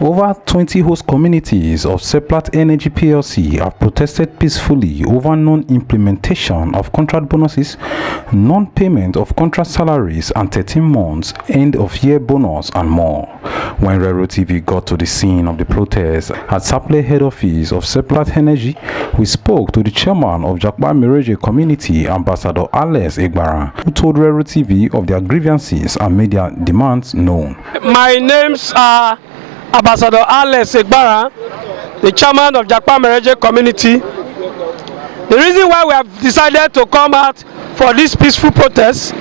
Over 20 host communities of Seplat Energy PLC have protested peacefully over non-implementation of contract bonuses, non-payment of contract salaries and 13 months end-of-year bonus and more. When Rero TV got to the scene of the protest at Seplat head office of Seplat Energy, we spoke to the chairman of Seplat Energy community, Ambassador Alex Egbara, who told Rero TV of their grievances and made their demands known. My name's Ambassador Alex Egbara, the chairman of Seplat Energy community. The reason why we have decided to come out for this peaceful protest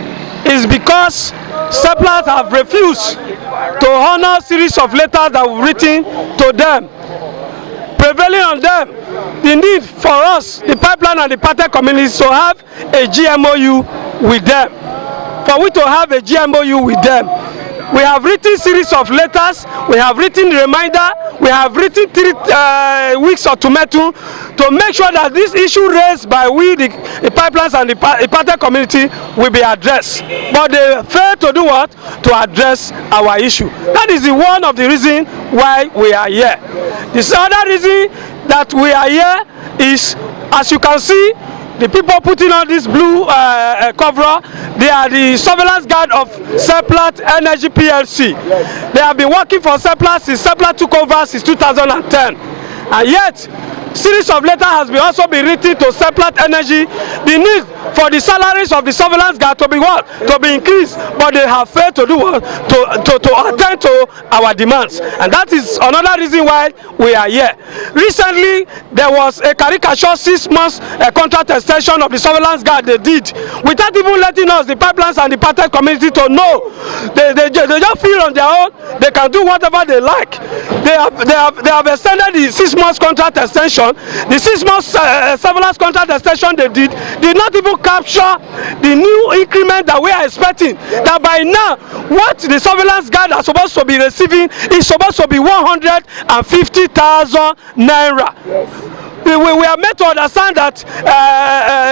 is because Seplat have refused to honor a series of letters that we've written to them, prevailing on them the need for us, the pipeline and the partner communities, to have a GMOU with them. For we to have a GMOU with them, we have written series of letters, we have written reminder, we have written 3 weeks ultimatum to make sure that this issue raised by we, the pipelines and the partner community, will be addressed. But they fail to do what? To address our issue. That is one of the reasons why we are here. The other reason that we are here is, as you can see, the people putting on this blue cover, they are the surveillance guard of Seplat Energy PLC. They have been working for Seplat since Seplat took over since 2010. And yet, series of letters has been also been written to Seplat Energy, the need for the salaries of the surveillance guard to be what? To be increased, but they have failed to do what? To attend to our demands. And that is another reason why we are here. Recently, there was a caricature 6 months contract extension of the surveillance guard they did, without even letting us, the pipelines and the partner community, to know. They just feel on their own, they can do whatever they like. They have extended the 6 months contract extension. The 6 months surveillance contract extension they did not even capture the new increment that we are expecting. That by now, what the surveillance guard are supposed to be receiving is supposed to be 150,000 naira. Yes. We are made to understand that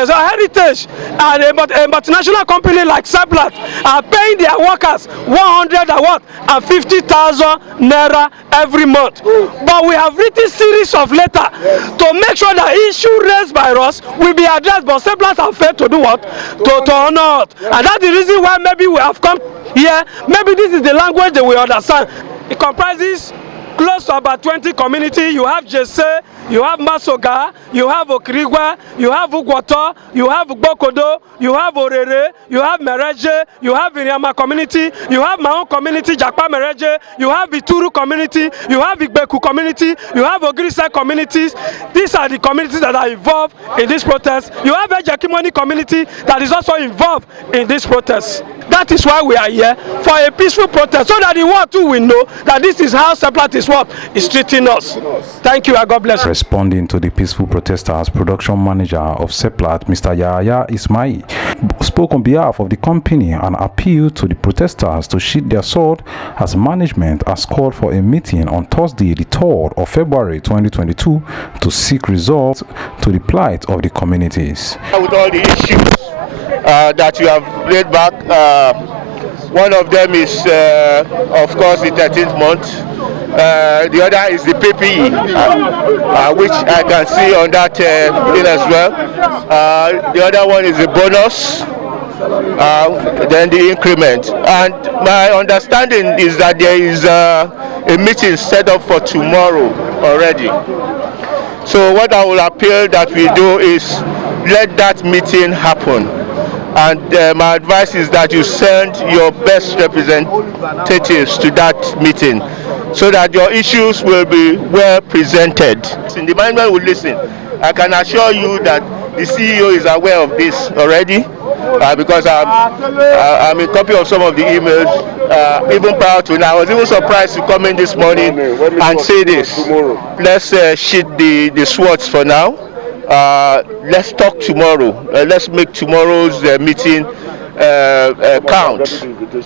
Heritage and a multinational company like Seplat are paying their workers 150,000 naira every month. But we have written series of letters to make sure that issue raised by us will be addressed. But Seplat have failed to do what? To honor it. And that's the reason why maybe we have come here. Maybe this is the language that we understand. It comprises close to about 20 communities. You have Jesse, you have Masoga, you have Okrigwa, you have Ugwato, you have Bokodo, you have Orere, you have Mereje, you have Viriama community, you have my own community, Seplat Mereje, you have Ituru community, you have Igbeku community, you have Ogirisa communities. These are the communities that are involved in this protest. You have Ejakimoni community that is also involved in this protest. That is why we are here, for a peaceful protest, so that the world too will know that this is how Seplat is treating us. Thank you and God bless. Responding to the peaceful protesters, production manager of Seplat, Mr. Yahya Ismail, spoke on behalf of the company and appealed to the protesters to sheath their sword, as management has called for a meeting on Thursday, the 3rd of February 2022, to seek resolve to the plight of the communities. With all the issues that you have laid back, one of them is, of course, the 13th month. The other is the PPE, which I can see on that thing as well. The other one is the bonus, then the increment. And my understanding is that there is a meeting set up for tomorrow already. So what I will appeal that we do is let that meeting happen. And my advice is that you send your best representatives to that meeting, so that your issues will be well presented. The management will listen. I can assure you that the CEO is aware of this already, because I'm in copy of some of the emails, even prior to now. I was even surprised to come in this morning and say this. Let's sheath the swords for now. Let's talk tomorrow. Let's make tomorrow's meeting count.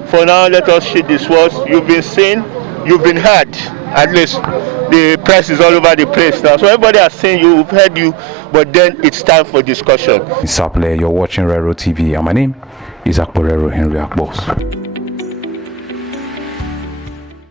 For now, let us sheath the swords. You've been seen. You've been heard. At least the press is all over the place now. So everybody has seen you, we've heard you, but then it's time for discussion. Seplat, you're watching Rero TV, and my name is Rero Henry Akbos.